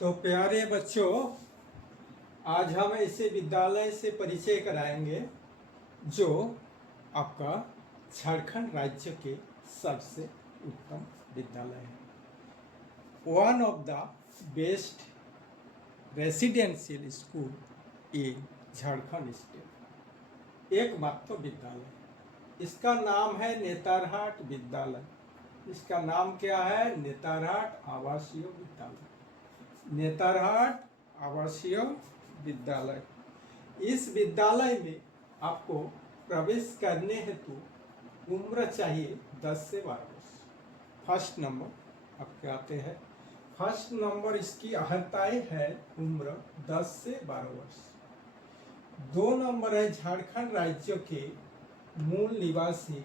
तो प्यारे बच्चों, आज हम ऐसे विद्यालय से परिचय कराएंगे जो आपका झारखंड राज्य के सबसे उत्तम विद्यालय है। One of the best residential school in Jharkhand state, एकमात्र विद्यालय। इसका नाम है नेतरहाट विद्यालय। इसका नाम क्या है? नेतरहाट आवासीय विद्यालय। नेतरहाट आवासीय विद्यालय। इस विद्यालय में आपको प्रवेश करने हेतु उम्र चाहिए 10 से 12 वर्ष। फर्स्ट नंबर आपके आते हैं। फर्स्ट नंबर इसकी अर्हताएं है उम्र 10 से 12 वर्ष। 2 नंबर है झारखंड राज्य के मूल निवासी,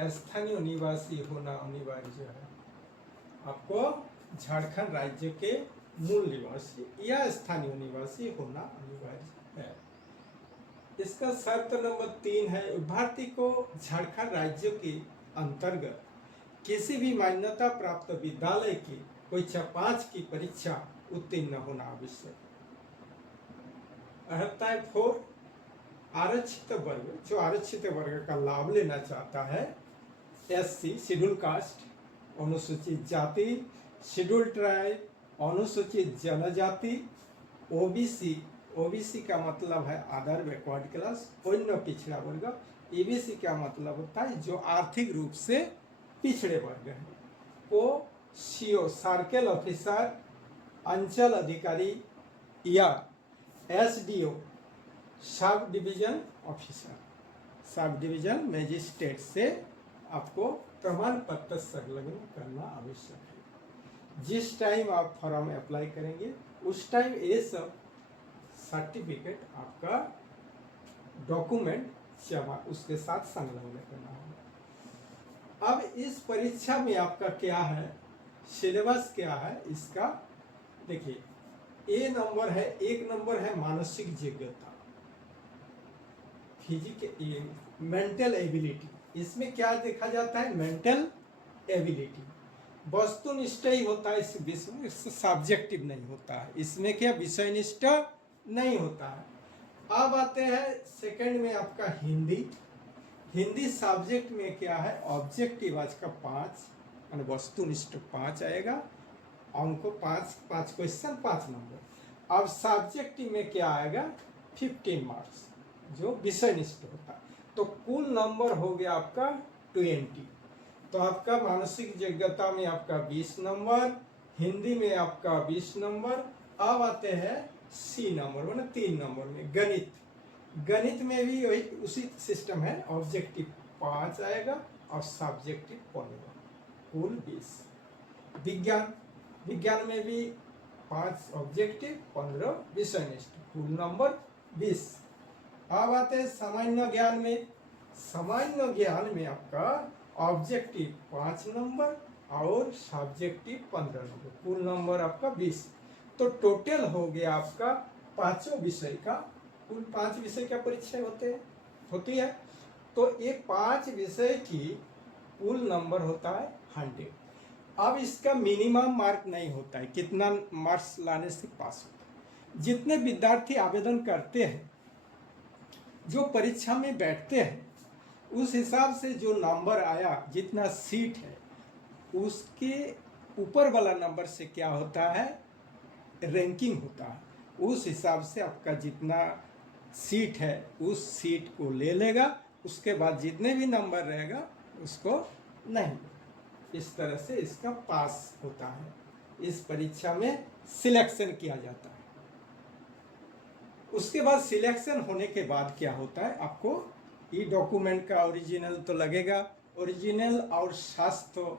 स्थानीय निवासी होना अनिवार्य है। आपको झारखंड राज्य के मूल निवासी या स्थानीय निवासी होना अनिवार्य है। इसका शर्त नंबर 3 है, अभ्यर्थी को झारखंड राज्य के अंतर्गत किसी भी मान्यता प्राप्त विद्यालय की कक्षा 5 की परीक्षा उत्तीर्ण होना आवश्यक। अर्हताएं 4, आरक्षित वर्ग, जो आरक्षित वर्ग का लाभ लेना चाहता है, SC शेड्यूल कास्ट, अनुसूचित जाति, शेड्यूल ट्राइब, अनुसूचित जनजाति, OBC, OBC का मतलब है अदर बैकवर्ड क्लास, अन्य पिछड़ा वर्ग। EBC का मतलब होता है जो आर्थिक रूप से पिछड़े वर्ग है। को CO सर्कल ऑफिसर, अंचल अधिकारी या SDO sub division officer, sub division magistrate से आपको प्रमाण पत्र संलग्न करना आवश्यक है। जिस टाइम आप फॉर्म अप्लाई करेंगे उस टाइम ये सब सर्टिफिकेट, आपका डॉक्यूमेंट जमा उसके साथ संलग्न करना होगा। अब इस परीक्षा में आपका क्या है, सिलेबस क्या है इसका देखिए। एक नंबर है मानसिक योग्यता, मेंटल एबिलिटी। इसमें क्या देखा जाता है? Mental ability. वस्तुनिष्ठ ही होता है इस विषय में, सब्जेक्टिव नहीं होता है। इसमें क्या विषयनिष्ठ नहीं होता है। अब आते हैं सेकंड में आपका हिंदी। हिंदी सब्जेक्ट में क्या है? ऑब्जेक्टिव आज का 5 यानी वस्तुनिष्ठ 5 आएगा, अंक 5 क्वेश्चन 5 नंबर। अब सब्जेक्टिव में क्या आएगा? 15 मार्क्स जो विषयनिष्ठ होता है। तो कुल नंबर हो गया आपका 20। तो आपका मानसिक योग्यता में आपका 20 नंबर, हिंदी में आपका 20 नंबर। अब आते हैं C नंबर मतलब 3 नंबर में गणित। गणित में भी वही उसी सिस्टम है, ऑब्जेक्टिव 5 आएगा और सब्जेक्टिव 15, कुल 20। विज्ञान में भी 5 ऑब्जेक्टिव 15 विषयनिष्ठ, कुल नंबर 20। अब आते हैं सामान्य ज्ञान में। सामान्य ज्ञान में आपका ऑब्जेक्टिव 5 नंबर और सब्जेक्टिव 15 नंबर, कुल नंबर आपका 20। तो टोटल हो गया आपका 5 विषय का, कुल 5 विषय का परीक्षा होती है। तो ये 5 विषय की कुल नंबर होता है 100। अब इसका मिनिमम मार्क नहीं होता है, कितना मार्क्स लाने से पास होता है। जितने विद्यार्थी आवेदन करते हैं, जो परीक्षा में बैठते हैं, उस हिसाब से जो नंबर आया, जितना सीट है उसके ऊपर वाला नंबर से क्या होता है? रैंकिंग होता है। उस हिसाब से आपका जितना सीट है उस सीट को ले लेगा, उसके बाद जितने भी नंबर रहेगा उसको नहीं। इस तरह से इसका पास होता है। इस परीक्षा में सिलेक्शन किया जाता है। उसके बाद सिलेक्शन होने के बाद क्या होता है? आपको ये डॉक्यूमेंट का ओरिजिनल तो लगेगा, ओरिजिनल और स्वास्थ्य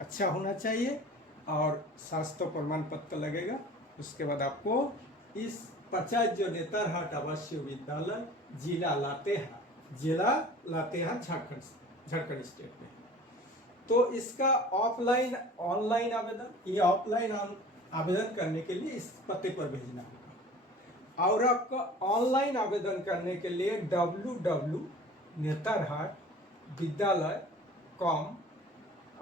अच्छा होना चाहिए और स्वास्थ्य प्रमाण पत्र लगेगा। उसके बाद आपको इस 50 जो नेतरहाट आवासीय विद्यालय जिला लातेहार झारखंड स्टेट में। तो इसका ऑफलाइन ऑनलाइन आवेदन, ये ऑफलाइन आवेदन करने के लिए इस पते पर भेजना होगा। और आपका ऑनलाइन आवेदन करने के लिए www.netarhatvidyalay.com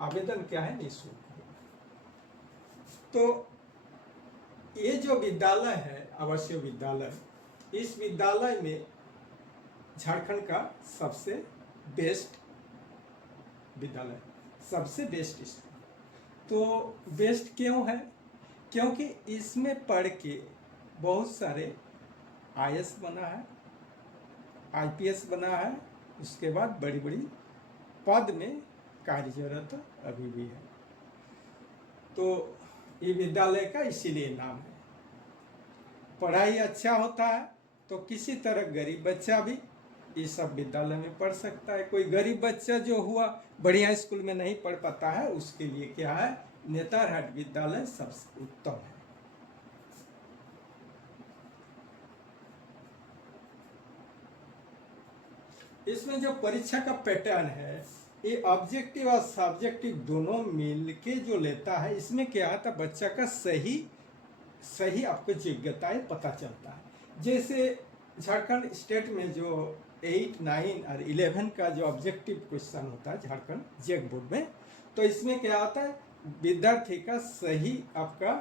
आवेदन क्या है? निःशुल्क। तो ये जो विद्यालय है आवासीय विद्यालय, इस विद्यालय में झारखंड का सबसे बेस्ट विद्यालय, सबसे बेस्ट स्कूल। तो बेस्ट क्यों है? क्योंकि इसमें पढ़ के बहुत सारे आईएएस बना है, आईपीएस बना है, उसके बाद बड़ी बड़ी पद में कार्यरत अभी भी है। तो ये विद्यालय का इसीलिए नाम है। पढ़ाई अच्छा होता है तो किसी तरह गरीब बच्चा भी इस सब विद्यालय में पढ़ सकता है। कोई गरीब बच्चा जो हुआ बढ़िया स्कूल में नहीं पढ़ पाता है, उसके लिए क्या है, नेतरहाट विद्यालय सबसे उत्तम है। इसमें जो परीक्षा का पैटर्न है, ये ऑब्जेक्टिव और सब्जेक्टिव दोनों मिलके जो लेता है, इसमें क्या आता है, बच्चा का सही आपको योग्यताएं पता चलता है। जैसे झारखंड स्टेट में जो 8, 9 और 11 का जो ऑब्जेक्टिव क्वेश्चन होता है झारखंड जेक बोर्ड में, तो इसमें क्या होता है, विद्यार्थी का सही आपका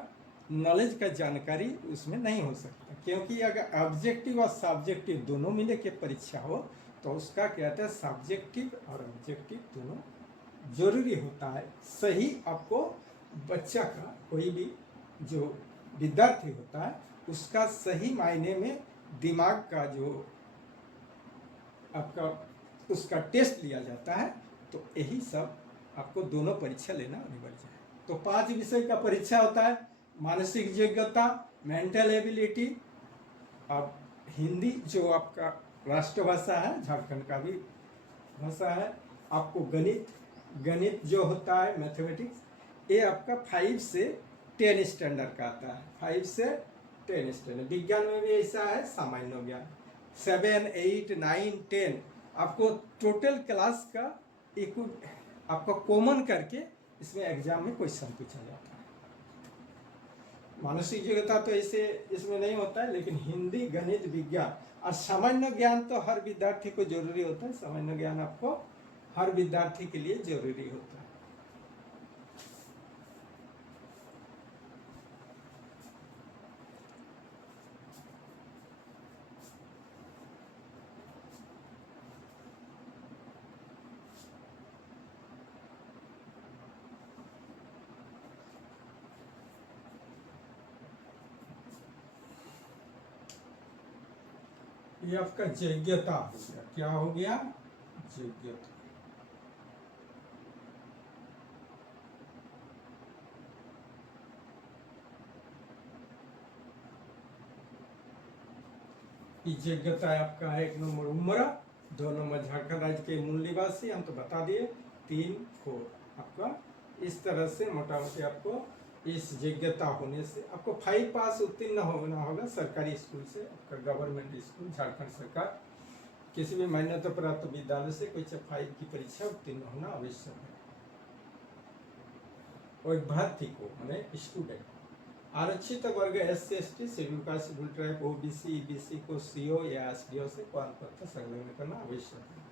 नॉलेज का जानकारी उसमें नहीं हो सकता, क्योंकि अगर ऑब्जेक्टिव और सब्जेक्टिव दोनों मिले के परीक्षा हो तो उसका क्या कहते हैं, सब्जेक्टिव और ऑब्जेक्टिव दोनों जरूरी होता है। सही आपको बच्चा का, कोई भी जो विद्यार्थी होता है उसका सही मायने में दिमाग का जो आपका उसका टेस्ट लिया जाता है। तो यही सब आपको दोनों परीक्षा लेना अनिवार्य है। तो 5 विषय का परीक्षा होता है। मानसिक योग्यता, मेंटल एबिलिटी, अब हिंदी जो आपका राष्ट्रभाषा है, झारखंड का भी भाषा है। आपको गणित जो होता है, मैथमेटिक्स, ये आपका 5 से 10 स्टैंडर्ड का आता है। 5 से 10 स्टैंडर्ड। विज्ञान में भी ऐसा है, सामान्य ज्ञान 7, 8, 9, 10 आपको टोटल क्लास का एक आपका कॉमन करके इसमें एग्जाम में क्वेश्चन पूछा जाता है। मानसिक योग्यता तो ऐसे इसमें नहीं होता है, लेकिन हिंदी, गणित, विज्ञान और सामान्य ज्ञान तो हर विद्यार्थी को जरूरी होता है। सामान्य ज्ञान आपको हर विद्यार्थी के लिए जरूरी होता है। ये आपका योग्यता हो गया। क्या हो गया? योग्यता। योग्यता आपका है 1 नंबर उम्र, 2 नंबर झारखंड राज्य के मूल निवासी, हम तो बता दिए, 3, 4 आपका इस तरह से मोटा मोटी आपको इस योग्यता होने से आपको 5 पास उत्तीर्ण होना होगा सरकारी स्कूल से। आपका गवर्नमेंट स्कूल झारखंड सरकार किसी भी मान्यता प्राप्त विद्यालय से कोई 5 की परीक्षा उत्तीर्ण होना आवश्यक है। और अभ्यर्थी को माने स्टूडेंट आरक्षित वर्ग SC ST schedule caste schedule tribe OBC EBC को CO या SDO से प्रमाण पत्र संलग्न करना आवश्यक है।